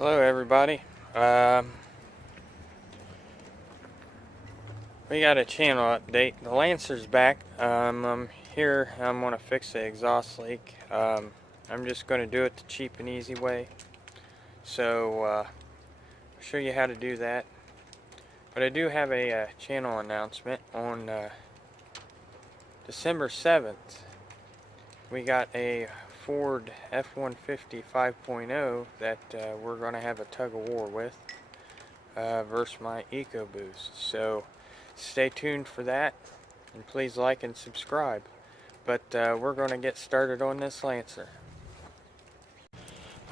Hello everybody. We got a channel update. The Lancer's back. I'm here. I'm going to fix the exhaust leak. I'm just going to do it the cheap and easy way. So I'll show you how to do that. But I do have a channel announcement. On December 7th, we got a Ford F-150 5.0 that we're going to have a tug-of-war with versus my EcoBoost. So stay tuned for that, and please like and subscribe. But we're going to get started on this Lancer.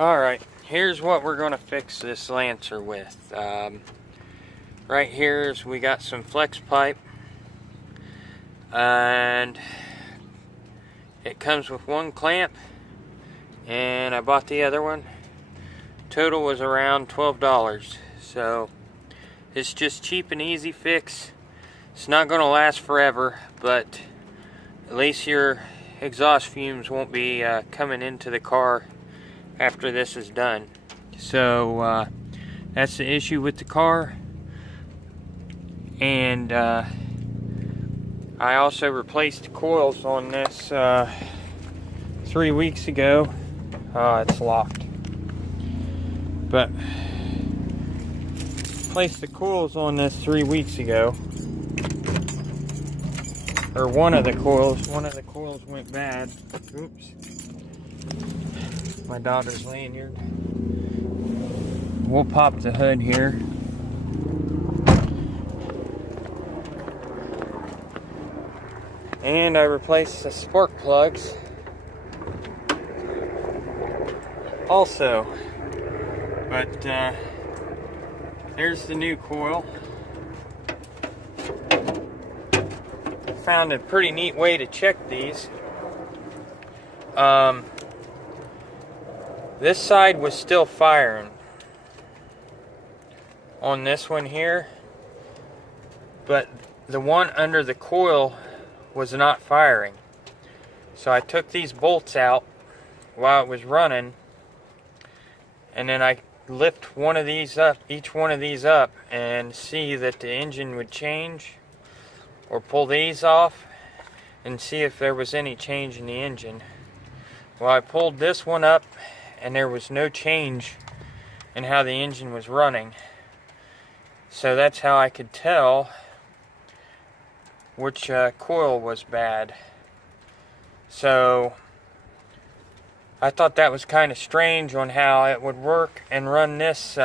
Alright, here's what we're going to fix this Lancer with. Right here is we got some flex pipe, and it comes with one clamp, and I bought the other one. Total was around $12. So it's just cheap and easy fix. It's not going to last forever, but at least your exhaust fumes won't be coming into the car after this is done. So that's the issue with the car. And I also replaced the coils on this 3 weeks ago. It's locked. But replaced the coils on this 3 weeks ago. Or one of the coils went bad. Oops. My daughter's lanyard. We'll pop the hood here. And I replaced the spark plugs also. But there's the new coil. Found a pretty neat way to check these. This side was still firing on this one here, but the one under the coil was not firing. So I took these bolts out while it was running, and then I lift one of these up, each one of these up, and see that the engine would change, or pull these off and see if there was any change in the engine. Well, I pulled this one up and there was no change in how the engine was running. So that's how I could tell which coil was bad. So I thought that was kind of strange on how it would work and run this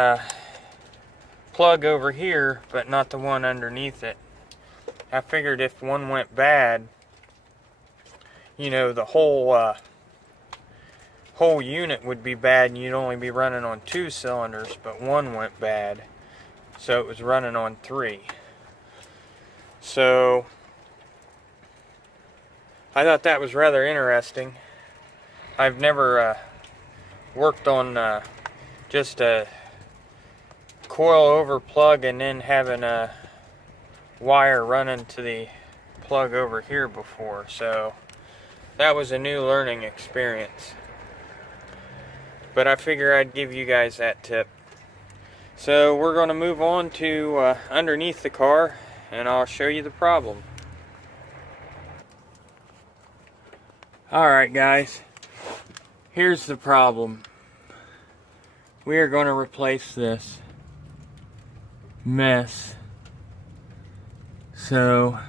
plug over here, but not the one underneath it. I figured if one went bad, you know, the whole unit would be bad and you'd only be running on 2 cylinders, but one went bad, so it was running on 3. So I thought that was rather interesting. I've never worked on just a coil over plug and then having a wire running to the plug over here before, so that was a new learning experience. But I figure I'd give you guys that tip. So we're going to move on to underneath the car, and I'll show you the problem. Alright guys, here's the problem. We are going to replace this mess. So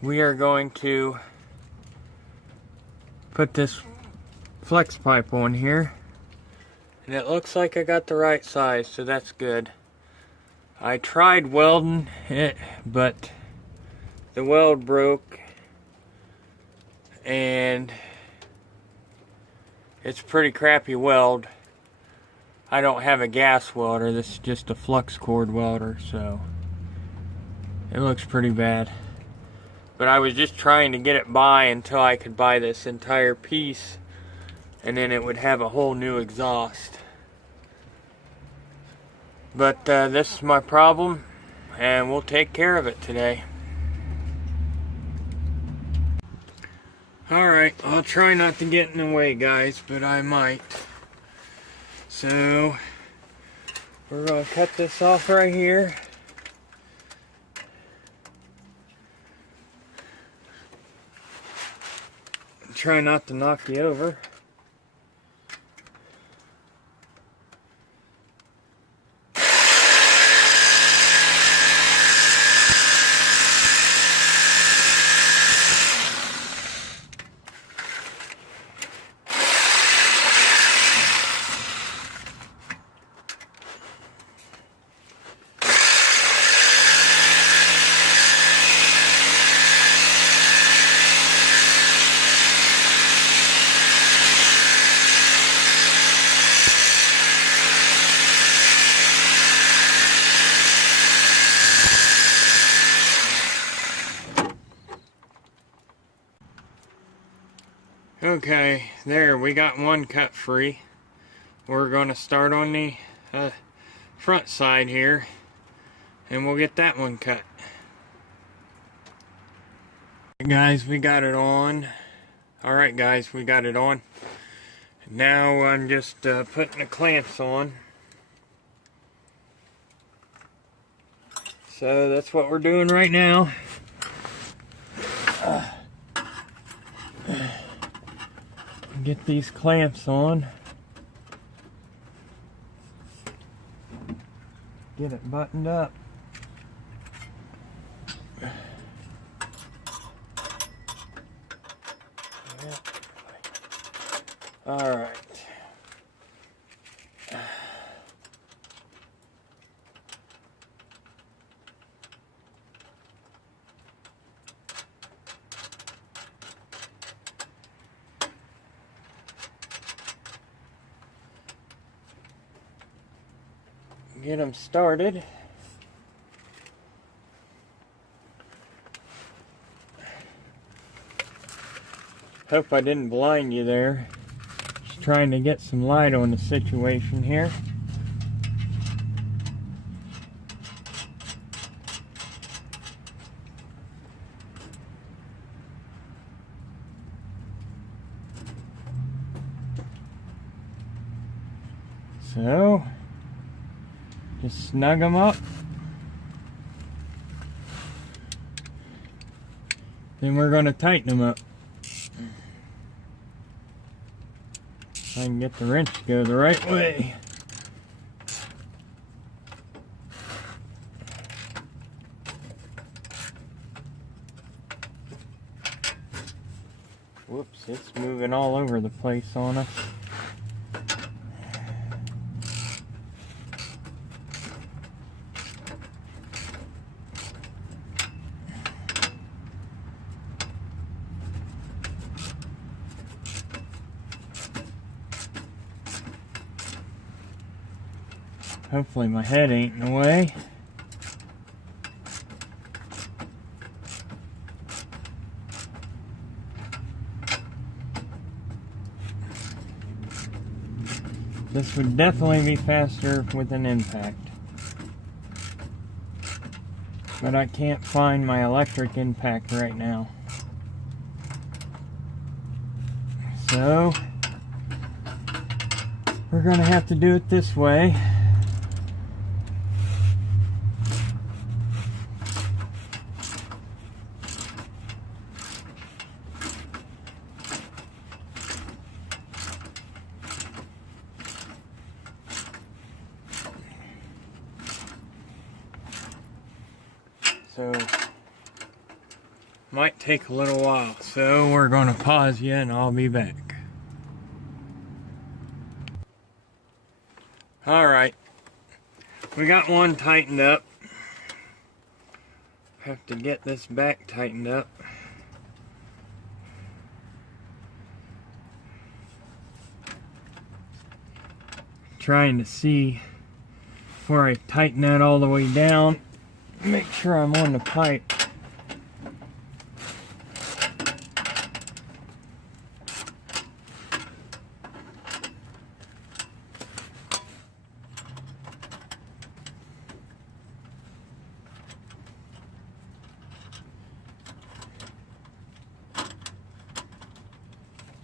we are going to put this flex pipe on here, and it looks like I got the right size, so that's good. I tried welding it, but the weld broke, and it's a pretty crappy weld. I don't have a gas welder, this is just a flux cord welder, so it looks pretty bad. But I was just trying to get it by until I could buy this entire piece, and then it would have a whole new exhaust. But this is my problem, and we'll take care of it today. Alright, I'll try not to get in the way, guys, but I might. So we're going to cut this off right here. Try not to knock you over. Okay, there, we got one cut free. We're going to start on the front side here, and we'll get that one cut. Guys, we got it on. Alright guys, we got it on. Now I'm just putting the clamps on. So that's what we're doing right now. Get these clamps on. Get it buttoned up. All right. Get them started. Hope I didn't blind you there. Just trying to get some light on the situation here. So, just snug them up. Then we're going to tighten them up. If I can get the wrench to go the right way. Whoops, it's moving all over the place on us. Hopefully my head ain't in the way. This would definitely be faster with an impact. But I can't find my electric impact right now. So, we're going to have to do it this way. So, might take a little while, so we're going to pause you and I'll be back. Alright, we got one tightened up. Have to get this back tightened up. Trying to see before I tighten that all the way down. Make sure I'm on the pipe.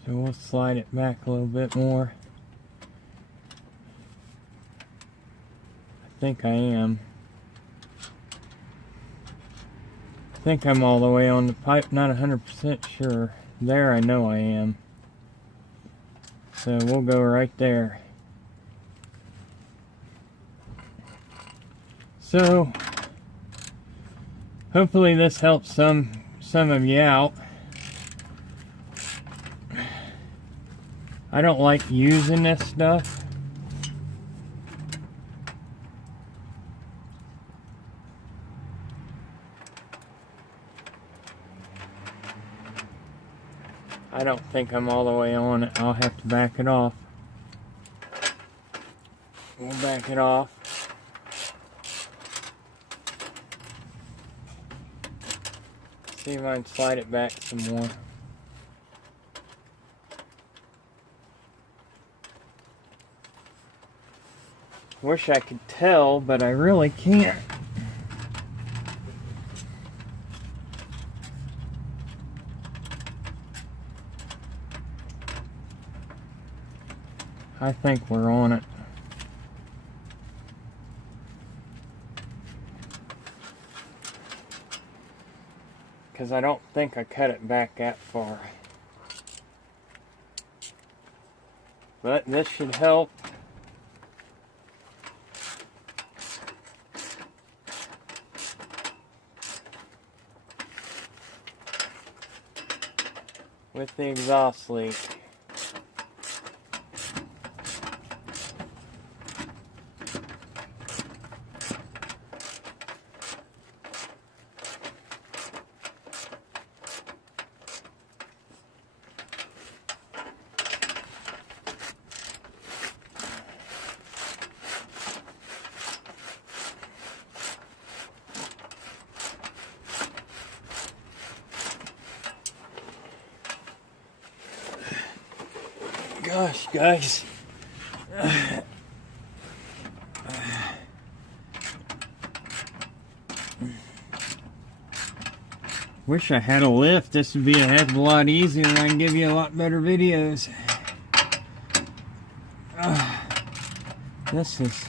So we'll slide it back a little bit more. think I am. I think I'm all the way on the pipe, not 100% sure. There I know I am. So we'll go right there. So hopefully this helps some of you out. I don't like using this stuff. I don't think I'm all the way on it. I'll have to back it off. We'll back it off. See if I can slide it back some more. Wish I could tell, but I really can't. I think we're on it. Because I don't think I cut it back that far. But this should help. With the exhaust leak. Gosh, guys. Wish I had a lift. This would be a heck of a lot easier and I can give you a lot better videos. This is...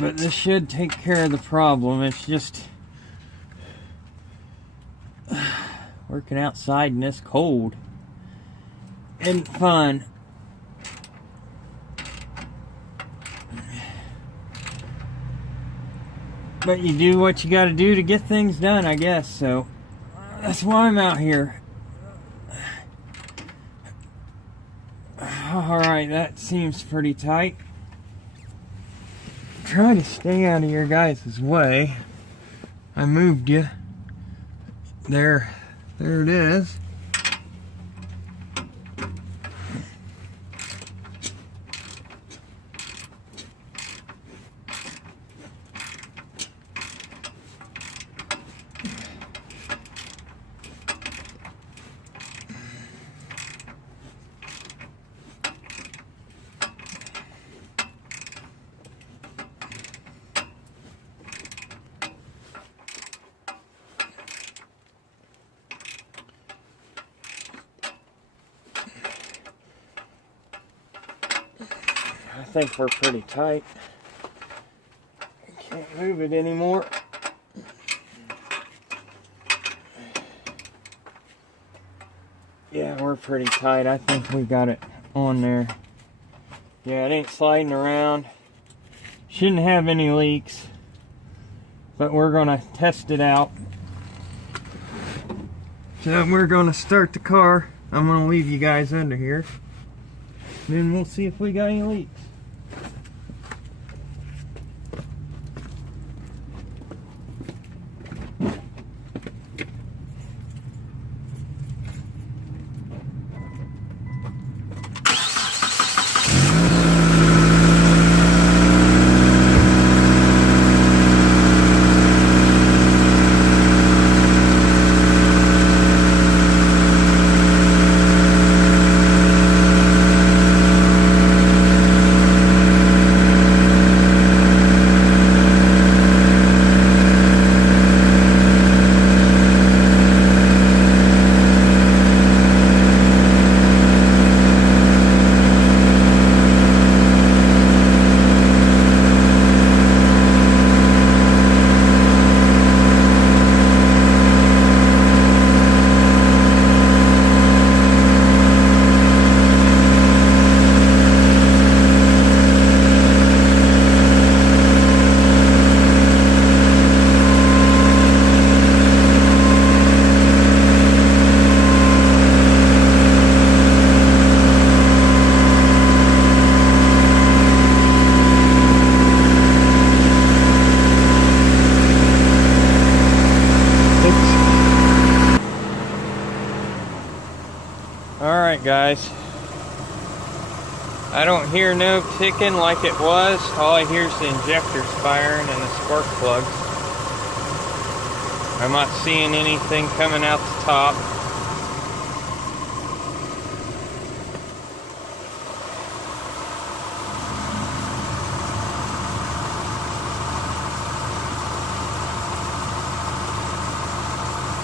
But this should take care of the problem. It's just working outside in this cold isn't fun. But you do what you gotta do to get things done, I guess. So that's why I'm out here. Alright, that seems pretty tight. Try to stay out of your guys' way. I moved you. There it is. I think we're pretty tight. Can't move it anymore. Yeah, we're pretty tight. I think we got it on there. Yeah, it ain't sliding around. Shouldn't have any leaks. But we're gonna test it out. So we're gonna start the car. I'm gonna leave you guys under here. Then we'll see if we got any leaks. Alright guys, I don't hear no ticking like it was. All I hear is the injectors firing and the spark plugs. I'm not seeing anything coming out the top.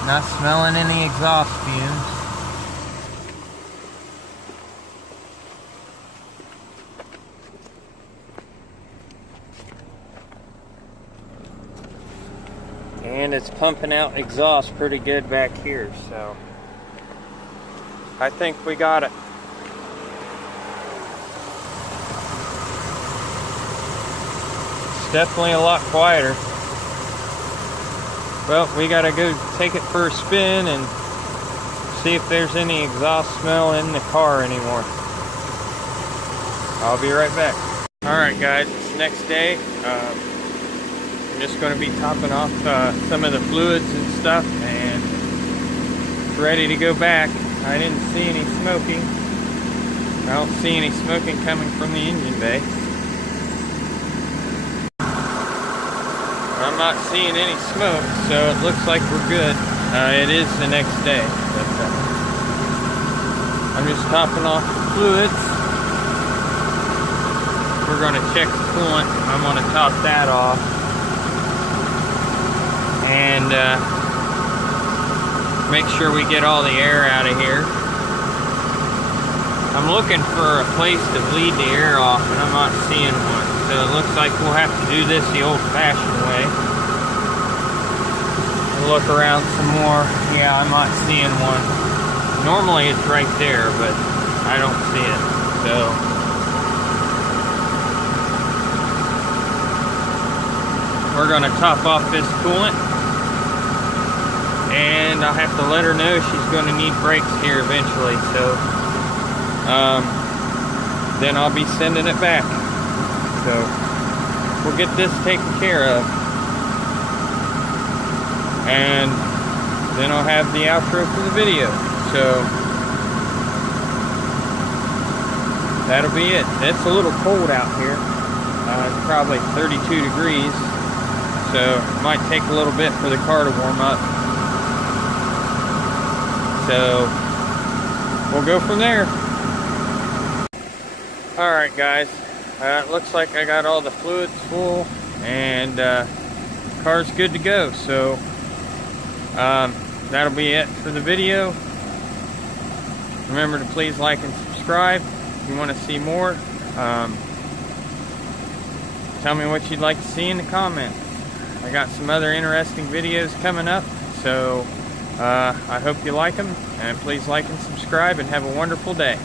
Not smelling any exhaust fumes. And it's pumping out exhaust pretty good back here, so I think we got it. It's definitely a lot quieter. Well, we gotta go take it for a spin and see if there's any exhaust smell in the car anymore. I'll be right back. Alright guys, it's the next day. I'm just going to be topping off some of the fluids and stuff and ready to go back. I didn't see any smoking. I don't see any smoking coming from the engine bay. I'm not seeing any smoke, so it looks like we're good. It is the next day. But, I'm just topping off the fluids. We're going to check the coolant. I'm going to top that off. And make sure we get all the air out of here. I'm looking for a place to bleed the air off, and I'm not seeing one. So it looks like we'll have to do this the old-fashioned way. We'll look around some more. Yeah, I'm not seeing one. Normally it's right there, but I don't see it. So we're going to top off this coolant. And I'll have to let her know she's going to need brakes here eventually, so then I'll be sending it back. So we'll get this taken care of, and then I'll have the outro for the video. So that'll be it. It's a little cold out here. It's probably 32 degrees, so it might take a little bit for the car to warm up. So we'll go from there. Alright guys, it looks like I got all the fluids full and car's good to go. So that'll be it for the video. Remember to please like and subscribe if you want to see more. Tell me what you'd like to see in the comments. I got some other interesting videos coming up, so I hope you like them, and please like and subscribe, and have a wonderful day.